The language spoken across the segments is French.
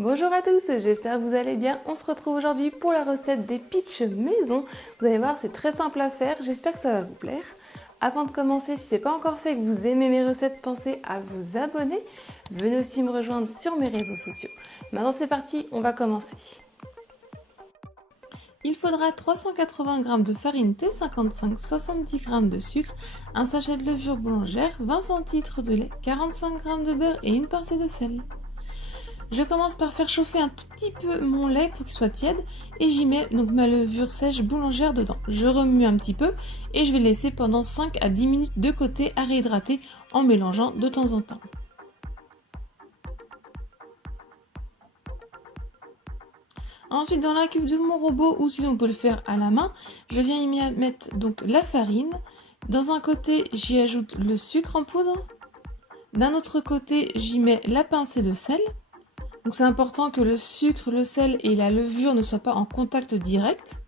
Bonjour à tous, j'espère que vous allez bien. On se retrouve aujourd'hui pour la recette des peach maison. Vous allez voir, c'est très simple à faire, j'espère que ça va vous plaire. Avant de commencer, si ce n'est pas encore fait et que vous aimez mes recettes, pensez à vous abonner. Venez aussi me rejoindre sur mes réseaux sociaux. Maintenant c'est parti, on va commencer. Il faudra 380 g de farine T55, 70 g de sucre, un sachet de levure boulangère, 20 centilitres de lait, 45 g de beurre et une pincée de sel. Je commence par faire chauffer un tout petit peu mon lait pour qu'il soit tiède et j'y mets donc ma levure sèche boulangère dedans. Je remue un petit peu et je vais laisser pendant 5 à 10 minutes de côté à réhydrater en mélangeant de temps en temps. Ensuite, dans la cuve de mon robot, ou sinon on peut le faire à la main, je viens y mettre donc la farine. Dans un côté, j'y ajoute le sucre en poudre. D'un autre côté, j'y mets la pincée de sel. Donc c'est important que le sucre, le sel et la levure ne soient pas en contact direct.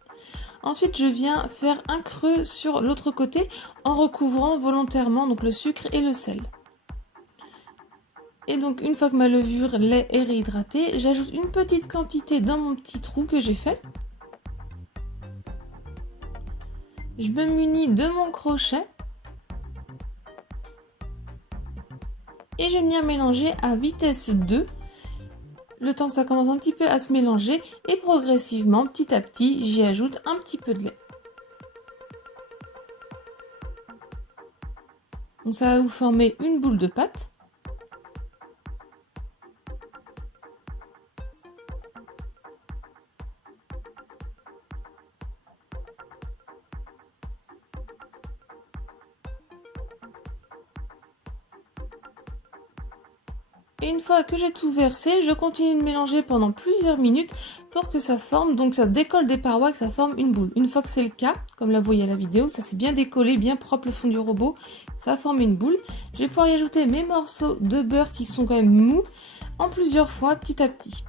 Ensuite, je viens faire un creux sur l'autre côté en recouvrant volontairement donc le sucre et le sel. Et donc une fois que ma levure lait est réhydratée, j'ajoute une petite quantité dans mon petit trou que j'ai fait. Je me munis de mon crochet et je viens mélanger à vitesse 2. Le temps que ça commence un petit peu à se mélanger et progressivement, petit à petit, j'y ajoute un petit peu de lait. Donc ça va vous former une boule de pâte. Et une fois que j'ai tout versé, je continue de mélanger pendant plusieurs minutes pour que ça forme, donc ça se décolle des parois et que ça forme une boule. Une fois que c'est le cas, comme là vous voyez à la vidéo, ça s'est bien décollé, bien propre le fond du robot, ça a formé une boule. Je vais pouvoir y ajouter mes morceaux de beurre qui sont quand même mous en plusieurs fois, petit à petit.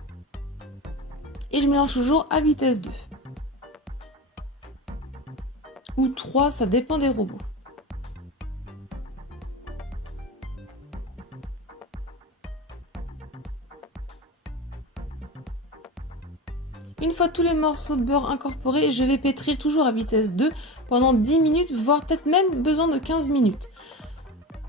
Et je mélange toujours à vitesse 2. Ou 3, ça dépend des robots. Une fois tous les morceaux de beurre incorporés, je vais pétrir toujours à vitesse 2 pendant 10 minutes, voire peut-être même besoin de 15 minutes.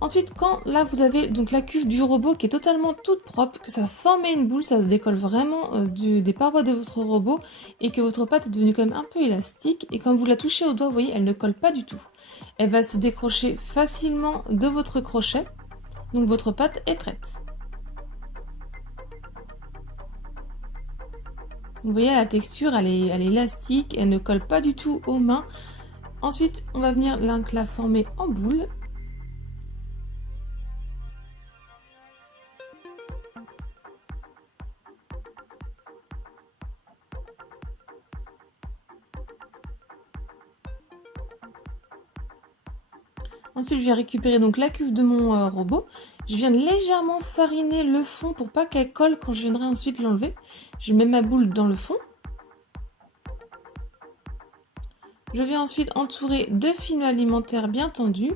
Ensuite, quand là vous avez donc la cuve du robot qui est totalement toute propre, que ça forme une boule, ça se décolle vraiment des parois de votre robot et que votre pâte est devenue quand même un peu élastique et quand vous la touchez au doigt, vous voyez, elle ne colle pas du tout. Elle va se décrocher facilement de votre crochet, donc votre pâte est prête. Vous voyez, la texture, elle est élastique, elle ne colle pas du tout aux mains. Ensuite, on va venir la former en boule. Ensuite, je viens récupérer donc la cuve de mon robot. Je viens légèrement fariner le fond pour pas qu'elle colle quand je viendrai ensuite l'enlever. Je mets ma boule dans le fond. Je viens ensuite entourer de finaux alimentaires bien tendus.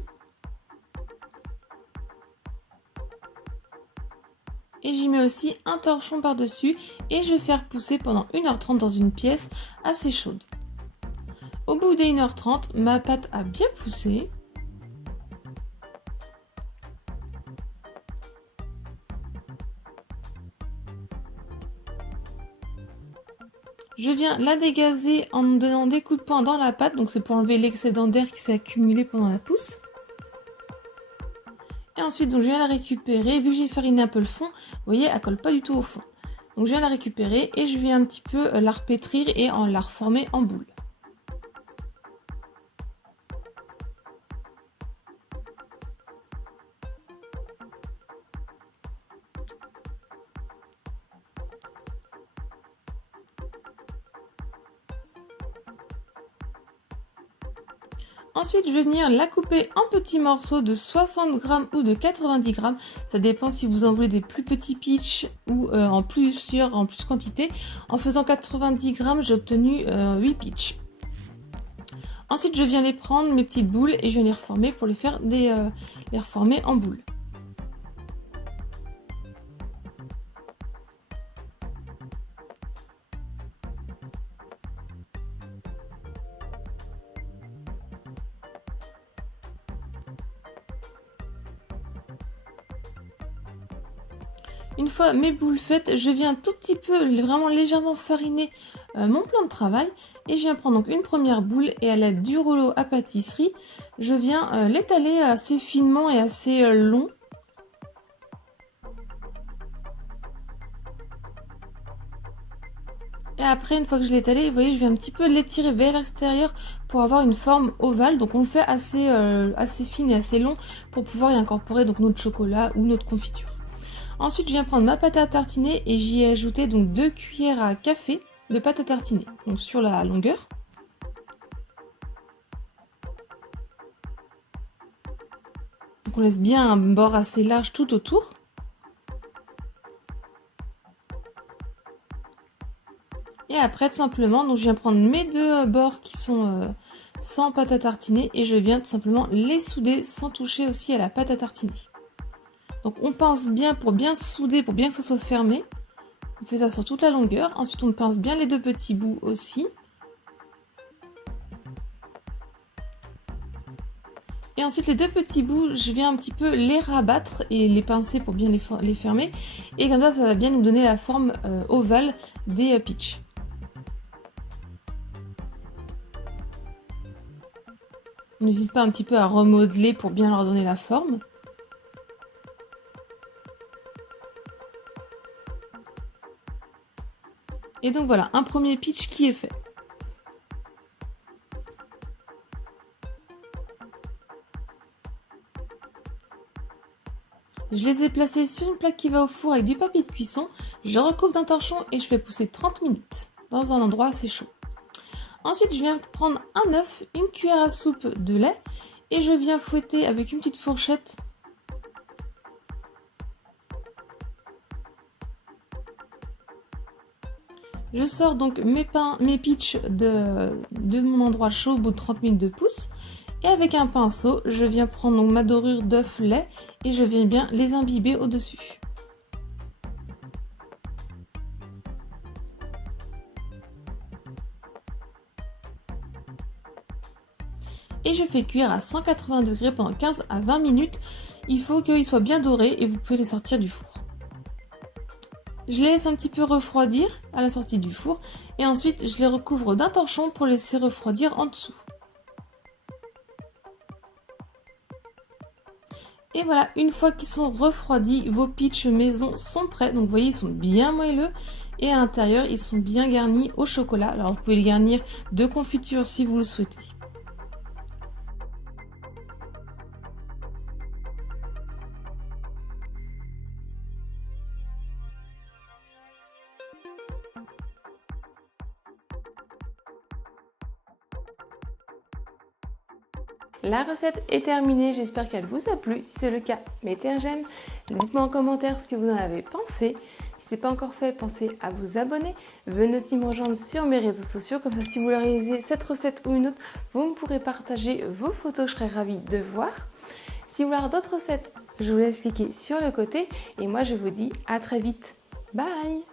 Et j'y mets aussi un torchon par-dessus et je vais faire pousser pendant 1h30 dans une pièce assez chaude. Au bout des 1h30, ma pâte a bien poussé. Je viens la dégazer en donnant des coups de poing dans la pâte, donc c'est pour enlever l'excédent d'air qui s'est accumulé pendant la pousse. Et ensuite, donc, je viens la récupérer, vu que j'ai fariné un peu le fond, vous voyez, elle colle pas du tout au fond. Donc je viens la récupérer et je viens un petit peu la repétrir et la reformer en boule. Ensuite, je vais venir la couper en petits morceaux de 60 g ou de 90 g. Ça dépend si vous en voulez des plus petits pitchs ou en plus quantité. En faisant 90 g, j'ai obtenu 8 pitchs. Ensuite, je viens les prendre, mes petites boules, et je viens les reformer pour les reformer en boules. Une fois mes boules faites, je viens un tout petit peu, vraiment légèrement fariner mon plan de travail. Et je viens prendre donc une première boule et à l'aide du rouleau à pâtisserie, je viens l'étaler assez finement et assez long. Et après, une fois que je l'ai étalé, vous voyez, je viens un petit peu l'étirer vers l'extérieur pour avoir une forme ovale. Donc on le fait assez fine et assez long pour pouvoir y incorporer donc notre chocolat ou notre confiture. Ensuite, je viens prendre ma pâte à tartiner et j'y ai ajouté donc 2 cuillères à café de pâte à tartiner, donc sur la longueur. Donc on laisse bien un bord assez large tout autour. Et après, tout simplement, donc je viens prendre mes deux bords qui sont sans pâte à tartiner et je viens tout simplement les souder sans toucher aussi à la pâte à tartiner. Donc on pince bien pour bien souder, pour bien que ça soit fermé. On fait ça sur toute la longueur. Ensuite, on pince bien les deux petits bouts aussi. Et ensuite, les deux petits bouts, je viens un petit peu les rabattre et les pincer pour bien les fermer. Et comme ça va bien nous donner la forme ovale des peach. On n'hésite pas un petit peu à remodeler pour bien leur donner la forme. Et donc voilà, un premier peach qui est fait. Je les ai placés sur une plaque qui va au four avec du papier de cuisson. Je recouvre d'un torchon et je fais pousser 30 minutes dans un endroit assez chaud. Ensuite, je viens prendre un œuf, une cuillère à soupe de lait et je viens fouetter avec une petite fourchette. Je sors donc mes peach de mon endroit chaud au bout de 30 minutes de pouce. Et avec un pinceau, je viens prendre donc ma dorure d'œuf lait et je viens bien les imbiber au-dessus. Et je fais cuire à 180 degrés pendant 15 à 20 minutes. Il faut qu'ils soient bien dorés et vous pouvez les sortir du four. Je les laisse un petit peu refroidir à la sortie du four et ensuite je les recouvre d'un torchon pour laisser refroidir en dessous. Et voilà, une fois qu'ils sont refroidis, vos peach maison sont prêts. Donc vous voyez, ils sont bien moelleux et à l'intérieur, ils sont bien garnis au chocolat. Alors vous pouvez les garnir de confiture si vous le souhaitez. La recette est terminée, j'espère qu'elle vous a plu. Si c'est le cas, mettez un j'aime. Dites-moi en commentaire ce que vous en avez pensé. Si ce n'est pas encore fait, pensez à vous abonner. Venez aussi me rejoindre sur mes réseaux sociaux. Comme ça, si vous voulez réaliser cette recette ou une autre, vous me pourrez partager vos photos, je serai ravie de voir. Si vous voulez avoir d'autres recettes, je vous laisse cliquer sur le côté. Et moi, je vous dis à très vite. Bye!